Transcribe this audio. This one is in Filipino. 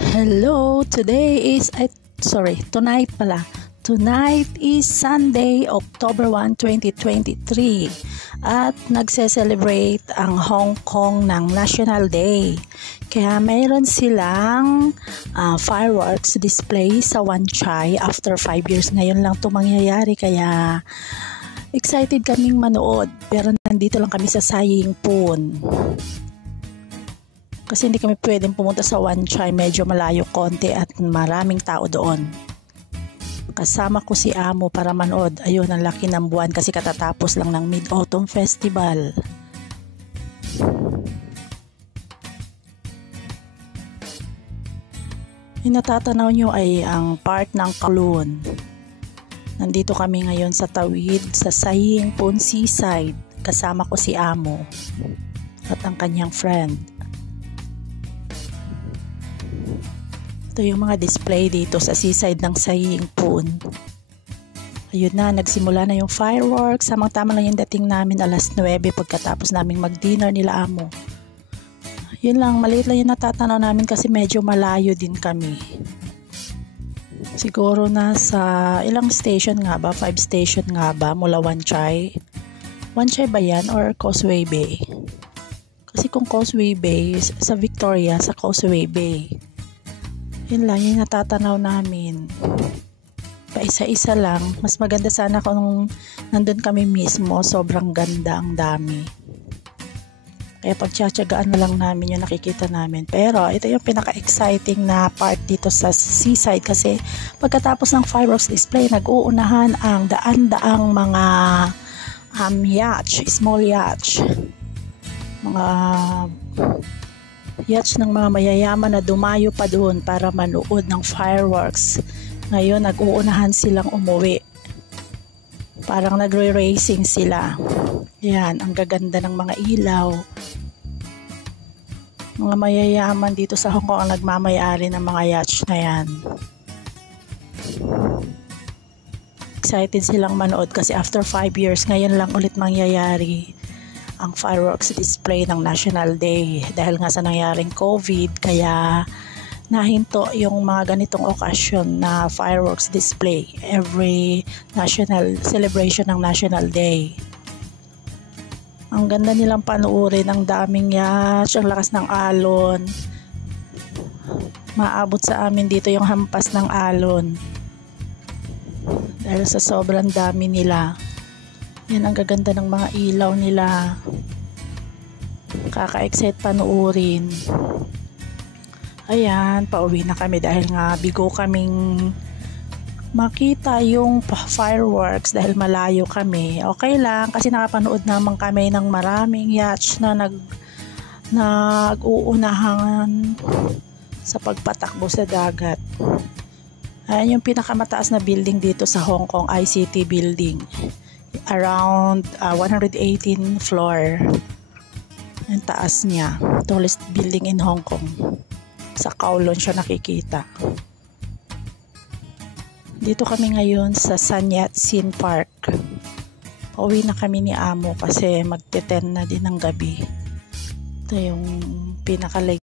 Hello, tonight pala. Tonight is Sunday, October 1, 2023 at nagse-celebrate ang Hong Kong ng National Day. Kaya mayroon silang fireworks display sa Wan Chai after 5 years. Ngayon lang ito mangyayari kaya excited kaming manood. Pero nandito lang kami sa Sai Ying Pun. Kasi hindi kami pwedeng pumunta sa Wan Chai, medyo malayo konti at maraming tao doon. Kasama ko si Amo para manood. Ayun, ang laki ng buwan kasi katatapos lang ng Mid-Autumn Festival. Yung natatanaw nyo ay ang part ng Kowloon. Nandito kami ngayon sa tawid sa Sai Ying Pun Seaside. Kasama ko si Amo at ang kanyang friend. Ito yung mga display dito sa seaside ng Sai Ying Pun. Ayun na, nagsimula na yung fireworks. Samang-tama lang yung dating namin 9:00 pagkatapos naming mag-dinner nila Amo. Yun lang, maliit lang yung natatanaw namin kasi medyo malayo din kami. Siguro nasa ilang station nga ba? 5 station nga ba mula Wan Chai? Wan Chai ba yan or Causeway Bay? Kasi kung Causeway Bay, sa Victoria, sa Causeway Bay. Yun lang yung natatanaw namin. Paisa-isa lang. Mas maganda sana kung nandun kami mismo. Sobrang ganda, ang dami. Kaya pagtsatsagaan na lang namin yung nakikita namin. Pero ito yung pinaka-exciting na part dito sa seaside kasi pagkatapos ng fireworks display, nag-uunahan ang daan-daang mga yacht, small yacht. Mga yachts ng mga mayayaman na dumayo pa doon para manood ng fireworks. Ngayon, nag-uunahan silang umuwi. Parang nagre-racing sila. Yan, ang gaganda ng mga ilaw. Mga mayayaman dito sa Hong Kong ang nagmamayari ng mga yachts na yan. Excited silang manood kasi after 5 years, ngayon lang ulit mangyayari ang fireworks display ng National Day dahil nga sa nangyaring COVID kaya nahinto yung mga ganitong okasyon na fireworks display every national celebration ng National Day. Ang ganda nilang panuorin, ang daming yacht, ang lakas ng alon. Maabot sa amin dito yung hampas ng alon dahil sa sobrang dami nila. Yan, ang gaganda ng mga ilaw nila. Kaka-excite panuorin. Ayan, pauwi na kami dahil nga bigo kaming makita yung fireworks dahil malayo kami. Okay lang kasi nakapanood naman kami ng maraming yachts na nag-uunahan sa pagpatakbo sa dagat. Ayan yung pinakamataas na building dito sa Hong Kong, ICT building. Around 118 floor ang taas niya, tallest building in Hong Kong. Sa Kowloon siya nakikita. Dito kami ngayon sa Sun Yat-sen Park. Pauwi na kami ni Amo kasi magte-10 na din ng gabi. Ito yung pinaka-late